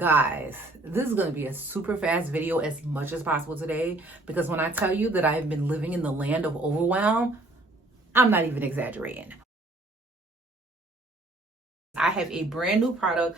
Guys, this is going to be a super fast video as much as possible today, because when I tell you that I've been living in the land of overwhelm, I'm not even exaggerating. I have a brand new product.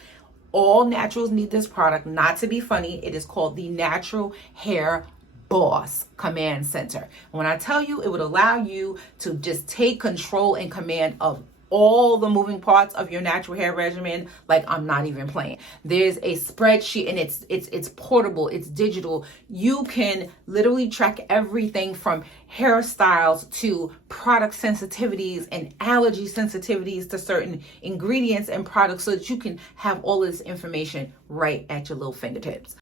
All naturals need this product. Not to be funny, it is called the Natural Hair Boss Command Center. And when I tell you, it would allow you to just take control and command of all the moving parts of your natural hair regimen. Like, I'm not even playing. There's a spreadsheet, and it's portable, it's digital. You can literally track everything from hairstyles to product sensitivities and allergy sensitivities to certain ingredients and products, so that you can have all this information right at your little fingertips.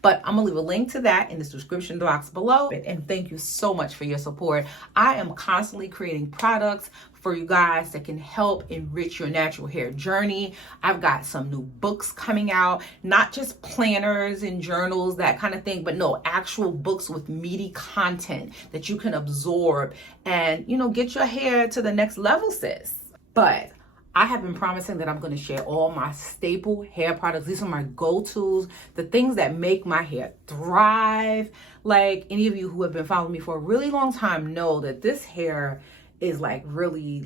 But I'm gonna leave a link to that in the description box below. And thank you so much for your support. I am constantly creating products for you guys that can help enrich your natural hair journey. I've got some new books coming out, not just planners and journals, that kind of thing, but no, actual books with meaty content that you can absorb and, get your hair to the next level, sis. But I have been promising that I'm going to share all my staple hair products. These are my go-tos, the things that make my hair thrive. Like, any of you who have been following me for a really long time know that this hair is really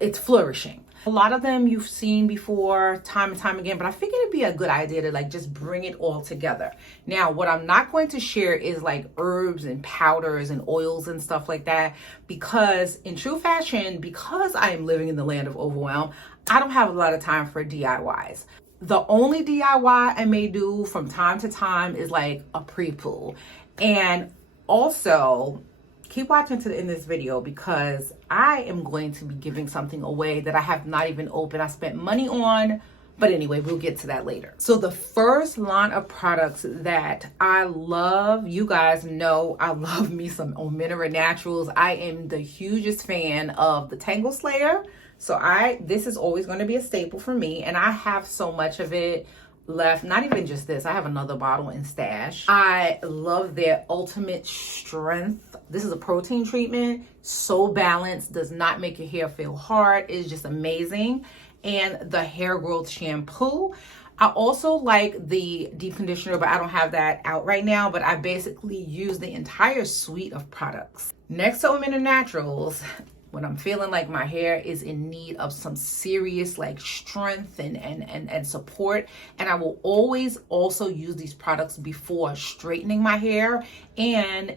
it's flourishing. A lot of them you've seen before time and time again, but I figured it'd be a good idea to just bring it all together. Now, what I'm not going to share is herbs and powders and oils and stuff like that, because in true fashion, because I am living in the land of overwhelm, I don't have a lot of time for DIYs. The only DIY I may do from time to time is a pre-poo. And also, keep watching to the end of this video, because I am going to be giving something away that I have not even opened. I spent money on, but anyway, we'll get to that later. So the first line of products that I love, you guys know I love me some Omega Naturals. I am the hugest fan of the Tangle Slayer. So this is always going to be a staple for me, and I have so much of it left. Not even just this, I have another bottle in stash. I love their Ultimate Strength. This is a protein treatment, so balanced, does not make your hair feel hard. It's just amazing. And the Hair Growth Shampoo. I also like the deep conditioner, but I don't have that out right now. But I basically use the entire suite of products. Next to Omega Naturals, when I'm feeling like my hair is in need of some serious strength and support, and I will always also use these products before straightening my hair and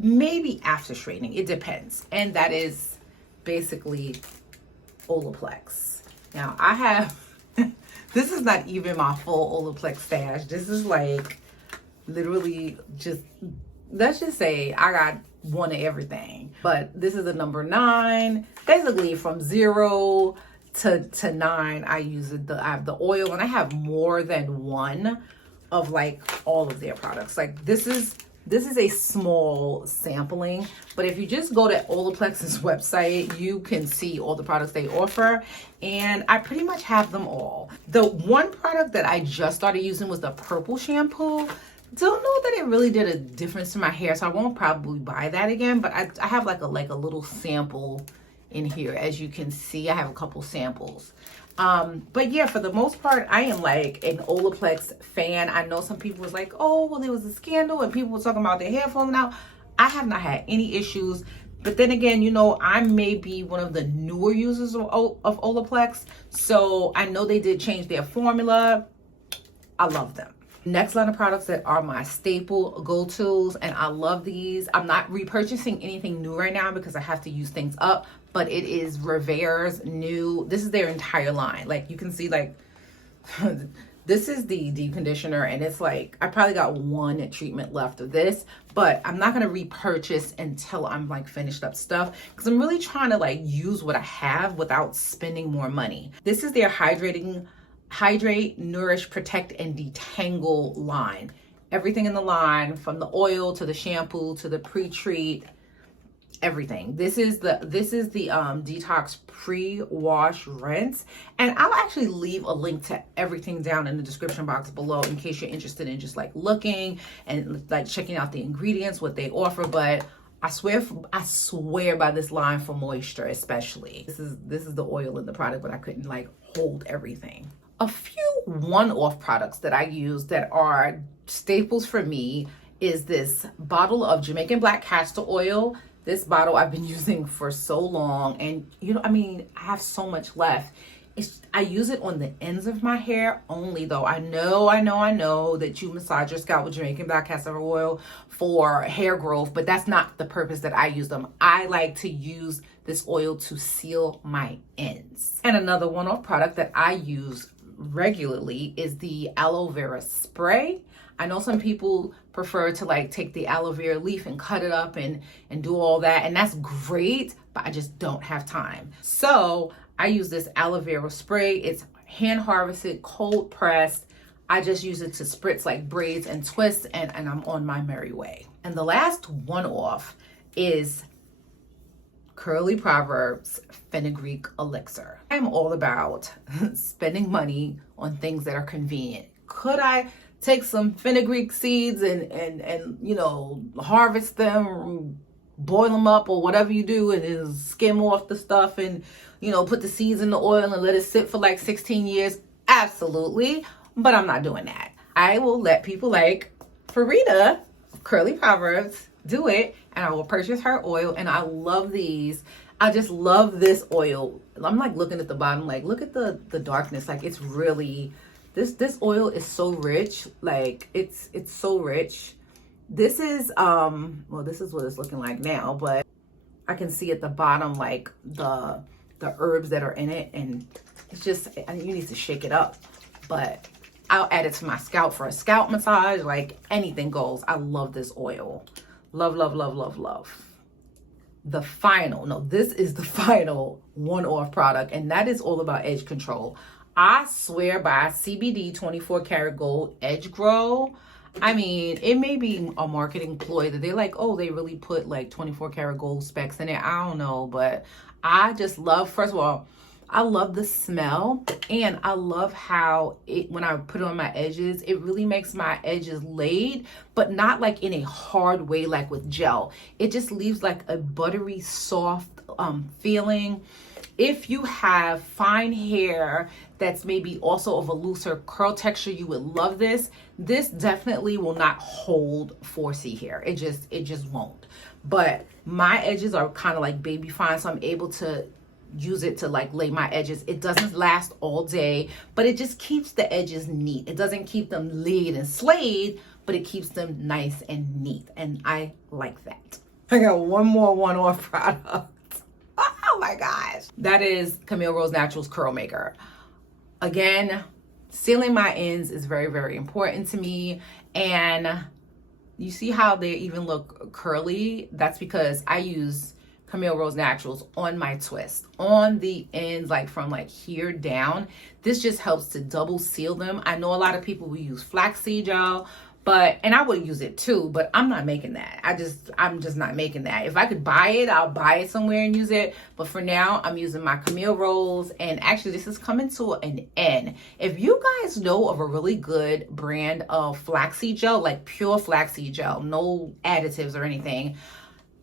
maybe after straightening, it depends. And that is basically Olaplex. Now I have this is not even my full Olaplex stash. This is literally just, let's just say I got one of everything. But this is a number 9. Basically from 0 to 9, I use it. I have the oil, and I have more than one of all of their products. This is a small sampling, but if you just go to Olaplex's website, you can see all the products they offer, and I pretty much have them all. The one product that I just started using was the purple shampoo. Don't know that it really did a difference to my hair, so I won't probably buy that again, but I have a little sample in here. As you can see, I have a couple samples. But yeah, for the most part, I am an Olaplex fan. I know some people was oh, well, there was a scandal and people were talking about their hair falling out. I have not had any issues. But then again, I may be one of the newer users of Olaplex. So I know they did change their formula. I love them. Next line of products that are my staple go-tos, and I love these. I'm not repurchasing anything new right now because I have to use things up, but it is Revere's new, this is their entire line. Like you can see, like This is the deep conditioner, and it's like, I probably got one treatment left of this, but I'm not gonna repurchase until I'm like finished up stuff, because I'm really trying to like use what I have without spending more money. This is their Hydrate, Nourish, Protect, and Detangle line. Everything in the line, from the oil to the shampoo to the pre-treat, everything. This is the detox pre-wash rinse, and I'll actually leave a link to everything down in the description box below in case you're interested in just like looking and like checking out the ingredients, what they offer. But I swear by this line for moisture, especially. This is the oil in the product, but I couldn't like hold everything. A few one-off products that I use that are staples for me is this bottle of Jamaican black castor oil. This bottle I've been using for so long, and you know, I mean, I have so much left. I use it on the ends of my hair only, though. I know that you massage your scalp with Jamaican black castor oil for hair growth, but that's not the purpose that I use them. I like to use this oil to seal my ends. And another one-off product that I use regularly is the aloe vera spray. I know some people prefer to like take the aloe vera leaf and cut it up and do all that, and that's great, but I just don't have time. So I use this aloe vera spray. It's hand harvested, cold pressed. I just use it to spritz like braids and twists, and I'm on my merry way. And the last one off is Curly Proverbs Fenugreek Elixir. I'm all about spending money on things that are convenient. Could I take some fenugreek seeds and you know, harvest them, boil them up or whatever you do, and then skim off the stuff and, you know, put the seeds in the oil and let it sit for like 16 years? Absolutely. But I'm not doing that. I will let people like Farida of Curly Proverbs do it, and I will purchase her oil. And I love these. I just love this oil. I'm like looking at the bottom, like, look at the darkness. Like, it's really, this oil is so rich. Like, it's so rich. This is well, this is what it's looking like now, but I can see at the bottom like the herbs that are in it, and it's just, you need to shake it up. But I'll add it to my scalp for a scalp massage. Like, anything goes. I love this oil. Love, love, love, love, love. This is the final one-off product, and that is all about edge control. I swear by CBD 24 karat gold edge grow. I mean, it may be a marketing ploy that they're like, oh, they really put like 24 karat gold specs in it. I don't know, but I just love, first of all, I love the smell, and I love how when I put it on my edges, it really makes my edges laid, but not like in a hard way like with gel. It just leaves like a buttery, soft feeling. If you have fine hair that's maybe also of a looser curl texture, you would love this. This definitely will not hold 4C hair. It just won't. But my edges are kind of like baby fine, so I'm able to use it to like lay my edges. It doesn't last all day, but it just keeps the edges neat. It doesn't keep them laid and slayed, but it keeps them nice and neat, and I like that. I got one more one-off product. Oh my gosh. That is Camille Rose Naturals Curl Maker. Again, sealing my ends is very, very important to me. And you see how they even look curly? That's because I use Camille Rose Naturals on my twist, on the ends, like from like here down. This just helps to double seal them. I know a lot of people will use flaxseed gel, and I would use it too, but I'm not making that. I'm just not making that. If I could buy it, I'll buy it somewhere and use it. But for now, I'm using my Camille Rose. And actually, this is coming to an end. If you guys know of a really good brand of flaxseed gel, like pure flaxseed gel, no additives or anything,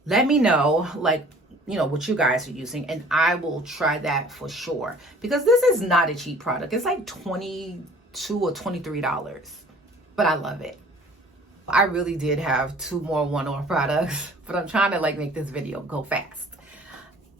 let me know, like, you know, what you guys are using, and I will try that for sure. Because this is not a cheap product. It's like $22 or $23, but I love it. I really did have two more one-off products, but I'm trying to like make this video go fast.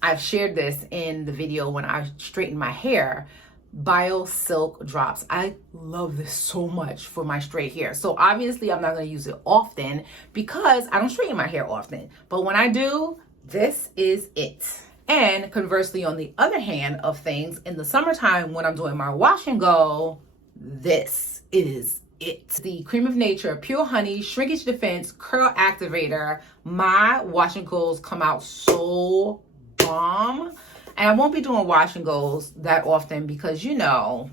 I've shared this in the video when I straighten my hair. Bio Silk Drops. I love this so much for my straight hair. So obviously I'm not going to use it often because I don't straighten my hair often. But when I do, this is it. And conversely, on the other hand of things, in the summertime when I'm doing my wash and go, this is it. The Cream of Nature Pure Honey Shrinkage Defense Curl Activator. My wash and goes come out so bomb. And I won't be doing wash and goes that often because, you know,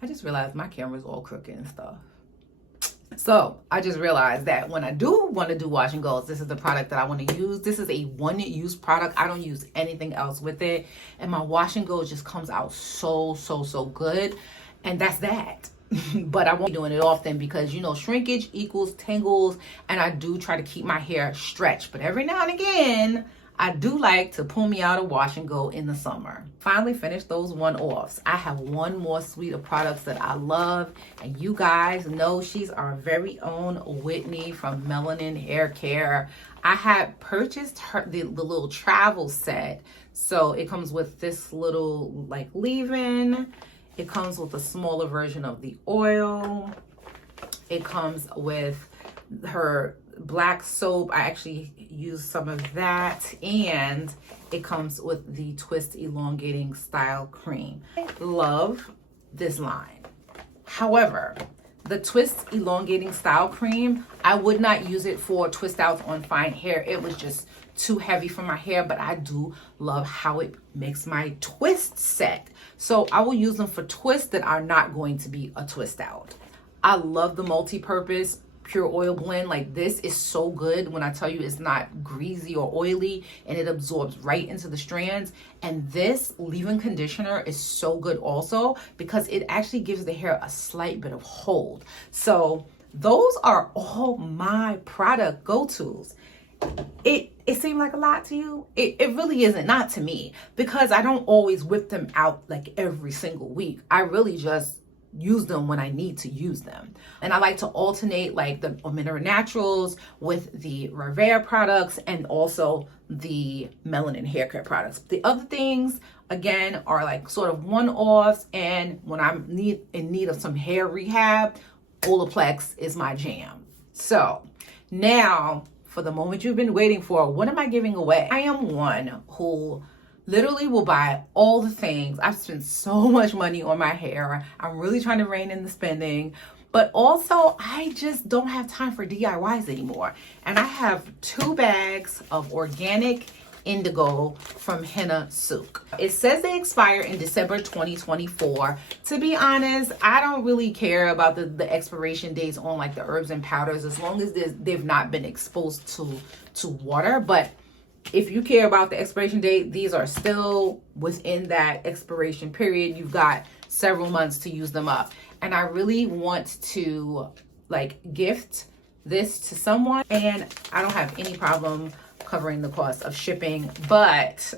I just realized my camera's all crooked and stuff. So I just realized that when I do want to do wash and goes, this is the product that I want to use. This is a one-use product. I don't use anything else with it. And my wash and goes just comes out so good. And that's that. But I won't be doing it often because, you know, shrinkage equals tangles. And I do try to keep my hair stretched. But every now and again, I do like to pull me out a wash and go in the summer. Finally finished those one-offs. I have one more suite of products that I love. And you guys know she's our very own Whitney from Melanin Hair Care. I had purchased her the little travel set. So it comes with this little like leave-in. It comes with a smaller version of the oil. It comes with her black soap. I actually use some of that, and it comes with the twist elongating style cream. I love this line. However, the twist elongating style cream, I would not use it for twist outs on fine hair. It was just too heavy for my hair, but I do love how it makes my twist set. So I will use them for twists that are not going to be a twist out. I love the multi-purpose pure oil blend. Like, this is so good when I tell you it's not greasy or oily, and it absorbs right into the strands. And this leave-in conditioner is so good also because it actually gives the hair a slight bit of hold. So those are all my product go-tos. It seemed like a lot to you. It really isn't, not to me, because I don't always whip them out like every single week. I really just use them when I need to use them. And I like to alternate like the Mineral Naturals with the Rivera products and also the Melanin Hair Care products. The other things, again, are like sort of one-offs, and when I'm in need of some hair rehab, Olaplex is my jam. So now, for the moment you've been waiting for, what am I giving away? I am one who literally will buy all the things. I've spent so much money on my hair. I'm really trying to rein in the spending, but also I just don't have time for DIYs anymore. And I have 2 bags of organic indigo from Henna Souk. It says they expire in December 2024. To be honest, I don't really care about the expiration dates on like the herbs and powders, as long as they've not been exposed to water. But if you care about the expiration date, these are still within that expiration period. You've got several months to use them up. And I really want to like gift this to someone, and I don't have any problem covering the cost of shipping, but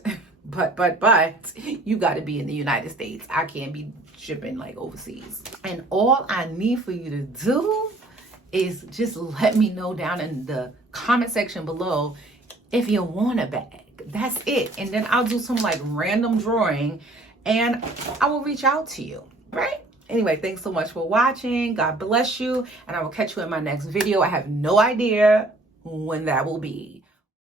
you got to be in the United States. I can't be shipping like overseas. And all I need for you to do is just let me know down in the comment section below if you want a bag. That's it. And then I'll do some like random drawing and I will reach out to you, right? Anyway, thanks so much for watching. God bless you. And I will catch you in my next video. I have no idea when that will be.